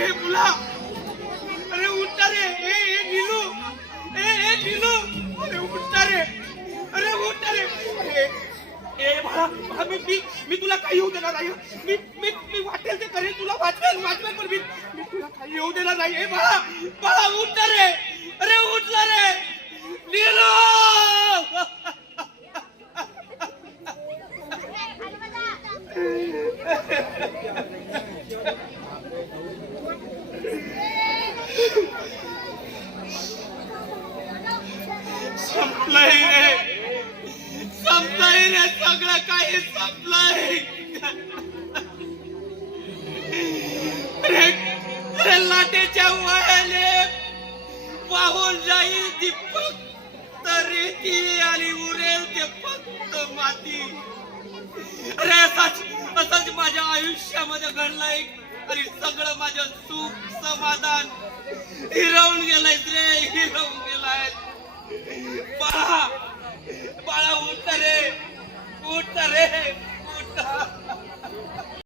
ए बुला, अरे उठता रे, ए नीलू, ए नीलू, अरे उठता रे, अरे उठता रे, ए बाळा, मी तुला काही येऊ देणार नाही. मी वाटेल ते करेन, तुला वाचवेल पण मी तुला काही येऊ देणार नाही. ए बाळा उठता रे, अरे उठला रे नीलू. संपलंय रे सगळं काही संपलंय. रे लाटेच्या वयाने वाहून जाईल ती फक्त रेती आणि उरेल ते फक्त माती. अरे असंच माझ्या आयुष्यामध्ये घडलंय आणि सगळं माझं सुख समाधान हिरवून गेलंय रे, हिरवून